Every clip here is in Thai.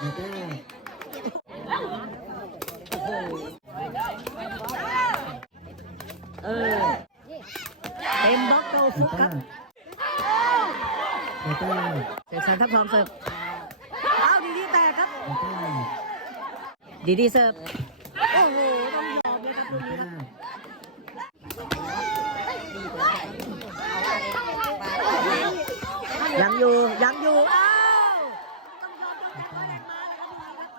เออเต็มบล็อกโตฟุกครับแล้วก็เสกสรรทับทองเสิร์ฟเอาดีดีแตกครับ ดีดีเสิร์ฟโอ้โหต้องยอมเลยครับลูก แล้ว นี้ ก็ ครับยังอยู่ยังอยู่อ้าวต้องยอมต้องแตกมาเลยครับ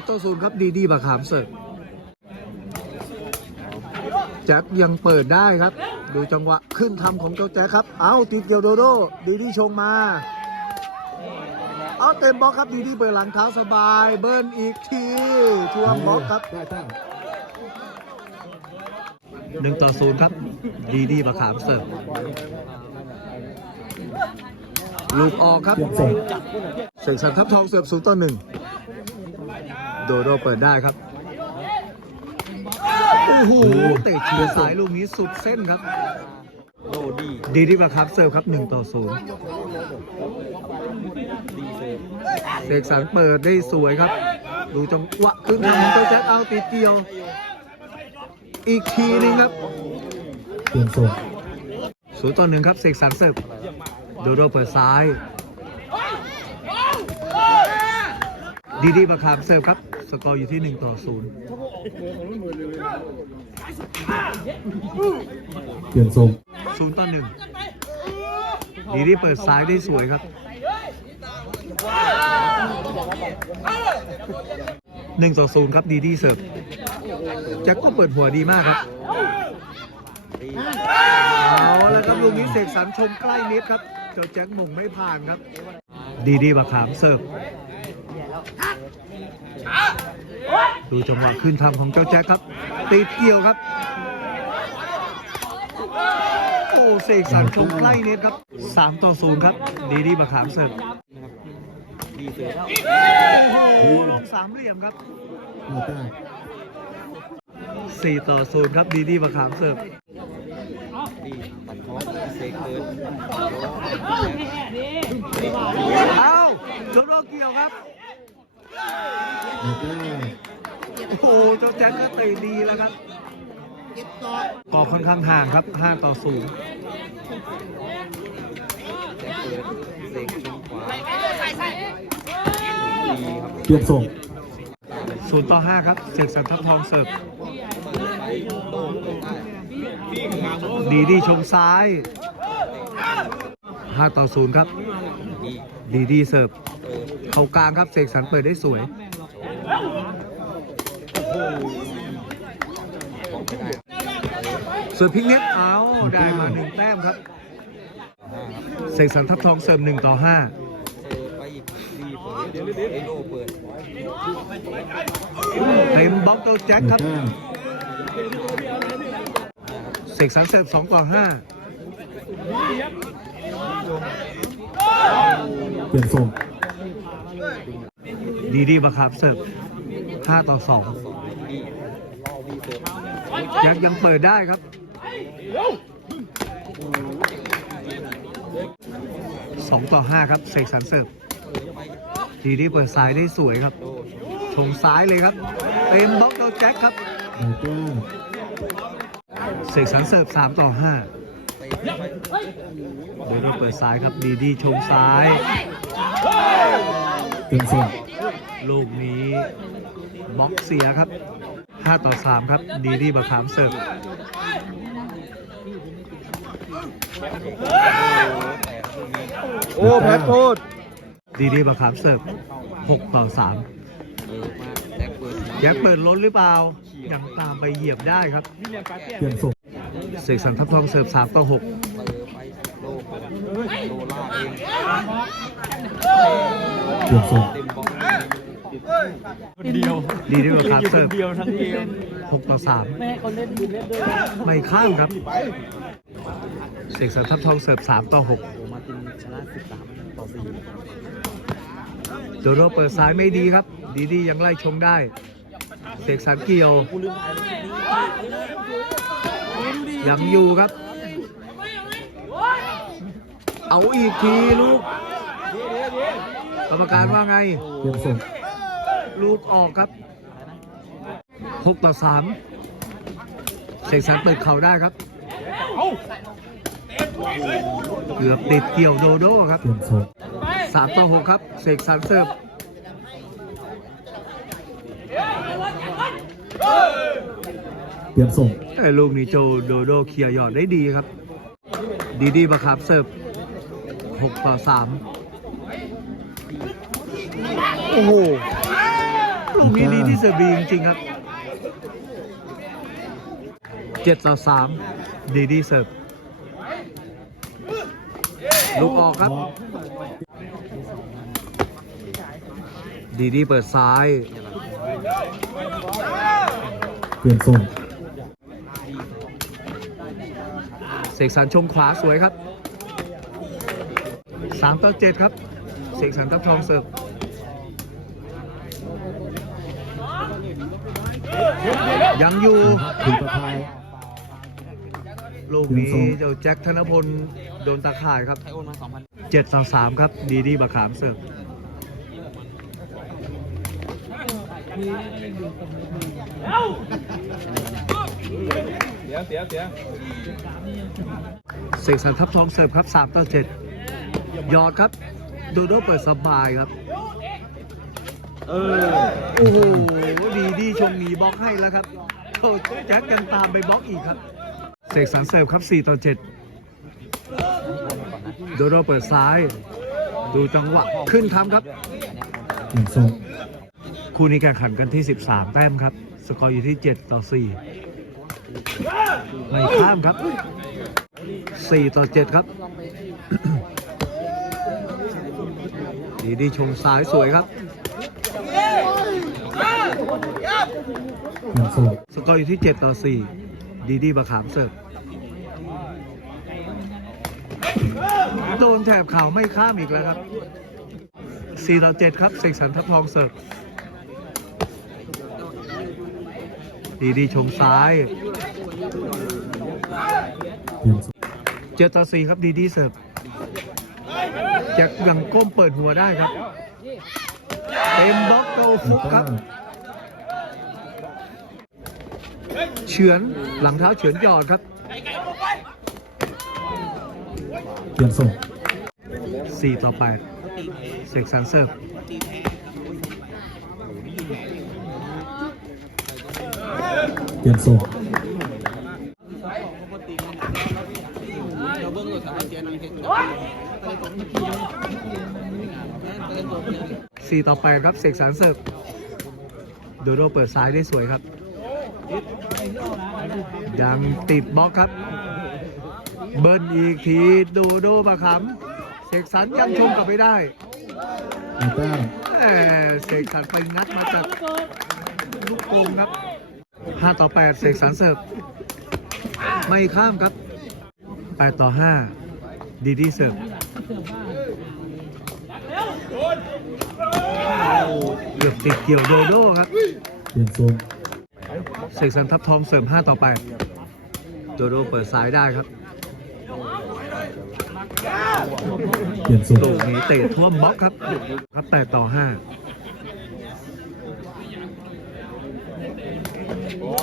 ศูนย์ต่อศูนย์ครับดีดีบะขามเสิร์ฟแจ็คยังเปิดได้ครับ ดูจังหวะขึ้นทำของเจ้าแจ็คครับ เอาติดเกี่ยวโดโดดีดีชงมา เอาเต็มบล็อกครับดีดีเปิดหลังเท้าสบาย เบิ้ลอีกทีท่วมบล็อกครับได้ตั้งหนึ่งต่อศูนย์ครับ ดีดีบะขามเสิร์ฟลูกออกครับเปลี่ยนส่งเสกสรรทับทองเสิร์ฟศูนย์ต่อหนึ่ง โดโดเปิดได้ครับโอ้โหเตะเฉียดสายลูกนี้สุดเส้นครับดีดีกว่าครับเสิร์ฟครับหนึ่งต่อศูนย์เสกสรรเปิดได้สวยครับ ดูจังหวะขึ้นทางของเจ้าแจ็คเอาติดเกี่ยว อีกทีหนึงครับเปลี่ยนส่งศูนย์ต่อหนึ่งครับเสกสรรเสิร์ฟโดโดเปิดซ้าย ดีดีประคามเสิร์ฟครับ สกอร์อยู่ที่ 1 ต่อ เปลี่ยนส่ง0 0ต่อ1ดีดีเปิดซ้ายได้สวยครับ1ต่อ0ครับดีดีเสิร์ฟแจ็คก็เปิดหัวดีมากครับเอาแล้วครับลูกนี้เสกสรรชมใกล้นิดครับเจ้าแจ็คมงไม่ผ่านครับ ดีดีบักขามเสิร์ฟ ดูจังหวะขึ้นทำของเจ้าแจ็คครับติดเกี่ยวครับ โอ้เสกสรรชมใกล้นิดครับ 3 ต่อ 0 ครับ ดีดีบักขามเสิร์ฟโอ้โหลงสามเหลี่ยมครับแล้วก็4ต่อ0ครับดีดีบักขามเสิร์ฟเอาโดนโดเกี่ยวครับ โอ้โหเจ้าแจ็คก็เตะดีแล้วครับกรอบค่อนข้างห่างครับ5ต่อ0เปลี่ยนส่ง0ต่อ5ครับเสกสรรทับทองเสิร์ฟดีดีชงซ้าย5ต่อ0ครับ ดีดีเสิร์ฟเข้ากลางครับเสกสรรเปิดได้สวยเสิร์ฟพลิกเน็ตเอาได้มาหนึ่งแต้มครับเสกสรรทับทองเสิร์ฟหนึ่งต่อห้าเต็มบล็อกเจ้าแจ็คครับเสกสรรเสิร์ฟสองต่อห้า เปลี่ยนทรงดีดีบังคับเสิร์ฟห้าต่อ2ยักยังเปิดได้ครับสองต่อห้าครับเสกสันเสิร์ฟดีดีเปิดซ้ายได้สวยครับชงซ้ายเลยครับเต็มบล็อกโดนแจ็คครับเสกสันเสิร์ฟสามต่อห้า เบลลี่เปิดซ้ายครับดีดีชมซ้ายเต็มเสียลูกนี้บล็อกเสียครับ 5 ต่อ 3 ครับ ดีดีบะขามเสิร์ฟโอ้แพ้โทษดีดีบะขามเสิร์ฟ6ต่อ 3 แจ็คเปิดล้นหรือเปล่า ยังตามไปเหยียบได้ครับเปลี่ยนส่ง เสกสรรทับทองเสิร์ฟ3ต่อ6เปลี่ยนส่งดีดีบักขามเสิร์ฟ6ต่อ3ไม่ข้ามครับ เสกสรรทับทองเสิร์ฟ3ต่อ6โดโดเปิดซ้ายไม่ดีครับ ดีดียังไล่ชงได้ เสกสรรเกี่ยว ยังอยู่ครับ เอาอีกทีลูกกรรมการว่าไงเปลี่ยนส่งลูกออกครับ 6 ต่อ 3 เสกสรรเปิดเข่าได้ครับ เกือบติดเกี่ยวโดโด้ครับเปลี่ยนส่ง3 ต่อ 6 ครับ เสกสรรเสิร์ฟ เปลี่ยนส่งแต่ลูกนี้โจโดโดเคลียร์หยอดได้ดีครับ ดีดีบังคับเสิร์ฟ6ต่อ3โอ้โหลูกนี้ดีที่เสิร์ฟดีจริงๆครับ7ต่อ3ดีดีเสิร์ฟลูกออกครับ ดีดีเปิดซ้าย เปลี่ยนส่ง เสกสรรชงขวาสวยครับ3ต่อ7ครับ เสกสรรทับทองเสิร์ฟยังอยู่ถึงประทายลูกนี้เจ้าแจ็คธนพลโดนตาข่ายครับ7ต่อ3ครับ ดีดีบะขามเสิร์ฟ เสกสรรทับทองเสิร์ฟครับ3ต่อ7ยอดครับโดโดเปิดสบายครับ เออ โอ้โห ดีดีชงหนีบล็อกให้แล้วครับโอ้แจ็คกันตามไปบล็อกอีกครับ เสกสรรเสิร์ฟครับ4ต่อ7โดโดเปิดซ้าย ดูจังหวะขึ้นทำครับเปลี่ยนส่ง คู่นี้แข่งขันกันที่ 13 แต้มครับ สกอร์อยู่ที่ 7 ต่อ 4 ไม่ข้ามครับ 4 ต่อ 7 ครับ ดีดีชงซ้ายสวยครับเปลี่ยนส่งสกอร์อยู่ที่ 7 ต่อ 4 ดีดีบะขามเสิร์ฟโดนแถบเข่าไม่ข้ามอีกแล้วครับ 4 ต่อ 7 ครับ เสกสรรทับทองเสิร์ฟ ดีดีชงซ้ายเปลี่ยนส่ง7ต่อ4ครับดีดีเสิร์ฟแจ็คยังก้มเปิดหัวได้ครับเต็มบล็อกโตฟุกครับเฉือนหลังเท้าเฉือนหยอดครับเปลี่ยนส่ง4ต่อ8เสกสรรเสิร์ฟ เปลี่ยนส่ง4ต่อ8ครับเสกสรรเสิร์ฟโดโดเปิดซ้ายได้สวยครับ ยังติดบล็อกครับ เบิ้ลอีกทีโดโดมาขำเสกสรรยังชมกลับไปได้มีแต้มแหมเสกสรรไปงัดมาจากลูกโป่งครับ 5 ต่อ 8 เสกสรรเสิร์ฟไม่ข้ามครับ 8 ต่อ 5 ดีดีเสิร์ฟเกือบติดเกี่ยวโดโดครับเปลี่ยนส่งเสกสรรทับทองเสริม 5 ต่อ 8 โดโดเปิดซ้ายได้ครับเปลี่ยนส่งลูกนี้เตะท่วมบล็อกครับ ครับ 8 ต่อ 5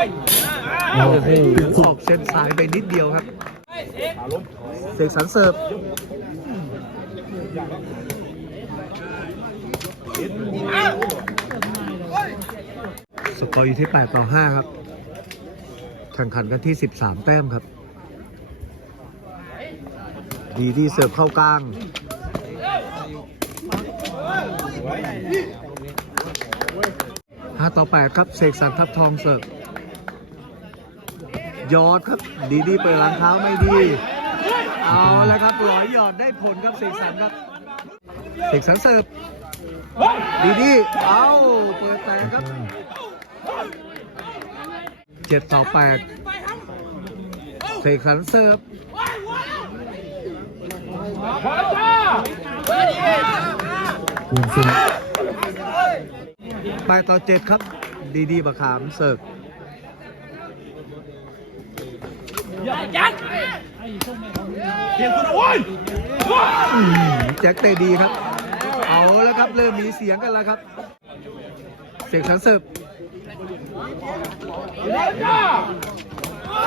โอ้โหโอ้โหเปลี่ยนอส่งอกเส้นสายไปนิดเดียวครับเสกสรรเสิร์ฟสกอร์อยู่ที่ 8 ต่อ 5 ครับ แข่งขันกันที่ 13 แต้มครับ ดีที่เสิร์ฟเข้ากลาง5ต่อ 8 ครับ เสกสรรทับทองเสิร์ฟ ยอดครับดีดีเปิดหลังเท้าไม่ดี เอาแล้วครับหลอยหยอดได้ผลครับเสกสรรครับเสกสรรเสิร์ฟดีดีเอาเปิดแต่ครับเจ็ดต่อแปดเสกสรรเสิร์ฟเปลี่ยนส่งแปดต่อเจ็ดครับ ดีดีประขามเสิร์ฟ แจ็คเตะดีครับ เอาแล้วครับเริ่มมีเสียงกันแล้วครับ เสกสรรเสิร์ฟ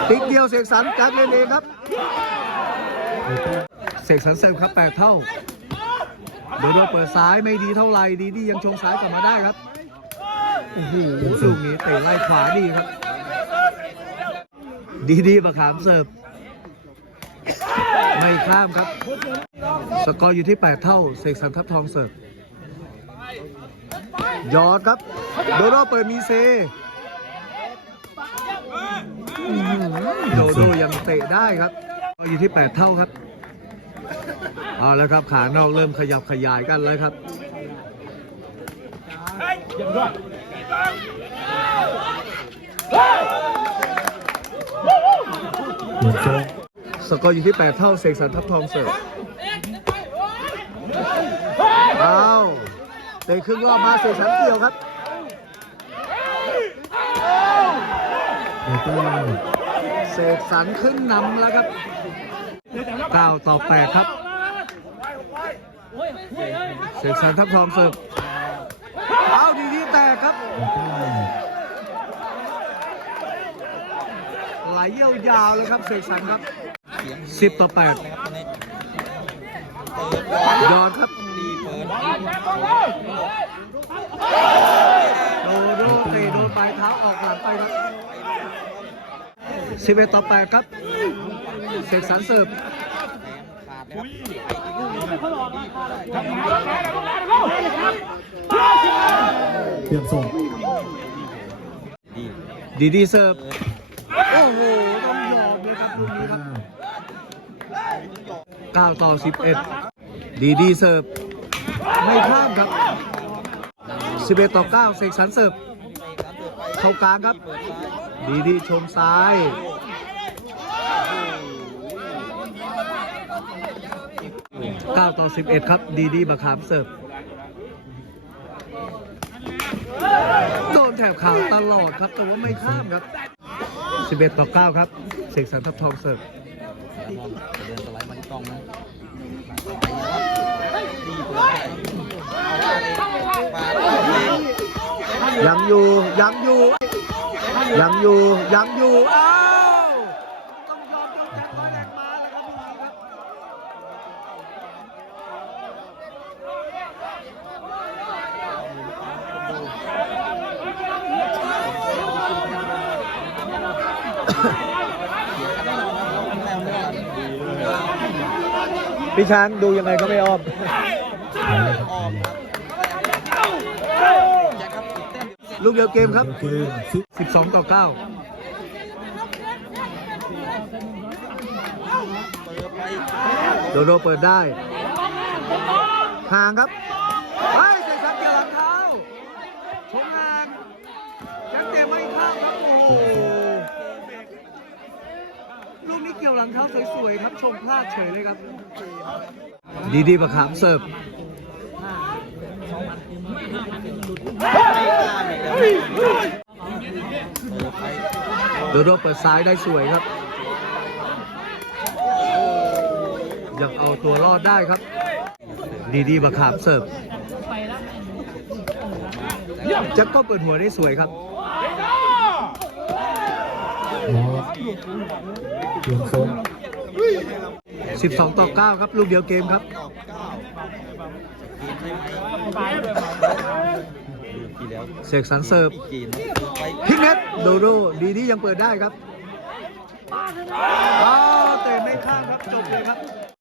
ติ๊กเดียวเสกสรรการเล่นเองครับ เสกสรรเสิร์ฟครับแปดเท่าโดโดเปิดซ้ายไม่ดีเท่าไหร่ดีดียังชงซ้ายกลับมาได้ครับโอ้โหลูกนี้เตะไล่ขวาดีครับ ดีดีประขามเสิร์ฟไม่ข้ามครับ สกอร์อยู่ที่ 8 เท่า เสกสรรทับทองเสิร์ฟยอดครับ โดโดเปิดมีเซอื้อหือโดโดยังเตะได้ครับสกอร์อยู่ที่ 8 เท่าครับเอาแล้วครับขานอกเริ่มขยับขยายกันแล้วครับเปลี่ยนทรงสกอร์อยู่ที่ 8 เท่าเสกสรรทับทองเสิร์ฟเอาเตะครึ่งรอบมาเสกสรรเกี่ยวครับเดต้าเสกสรรขึ้นนำแล้วครับ 9 ต่อ 8 ครับเสกสรรทับทองเสิร์ฟเอาดีดีแตกครับ เดต้าไหลยาวๆเลยครับเสกสรรครับ10ต่อ8ยอดครับโดโดเตะโดนปลายเท้าออกหลังไปครับ11ต่อ8ครับเสกสรรเสิร์ฟเปลี่ยนทรงดีดีเสิร์ฟ โอ้โหต้องยอมเลยครับลูกนี้ครับ9ต่อ 11 ดีดีเสิร์ฟไม่ข้ามครับ 11 ต่อ 9 เสกสรรเสิร์ฟเข้ากลางครับ ดีดีชมซ้าย9ต่อ 11 ครับ ดีดีมาขามเสิร์ฟโดนแถบข่าวตลอดครับแต่ว่าไม่ข้ามครับ 11 ต่อ 9 ครับเสกสรรทับทองเสิร์ฟเดินสไลด์มาที่กล้องนะยังอยู่ยังอยู่ยังอยู่ยังอยู่อ้า พี่ช้างดูยังไงก็ไม่อ้ออมลูกเดียวเกมครับ 12 ต่อ 9โดโดเปิดได้ห่างครับเฮ้ยเสกสรรเกี่ยวหลังเท้าชงงาน กนี้เกี่ยวหลังเท้าสวยๆครับชงพลาดเฉยเลยครับ ดีดีประขามเสิร์ฟโดโดเปิดซ้ายได้สวยครับยังเอาตัวรอดได้ครับ ดีดีมาขามเสิร์ฟแจ็คก็เปิดหัวได้สวยครับล้อ เปลี่ยนทรง12 ต่อ 9 ครับ ลูกเดียวเกมครับเสกสรรเสิร์ฟเกมพิกเน็ตโดโดดีดียังเปิดได้ครับเตะไม่ข้างครับ จบเลยครับ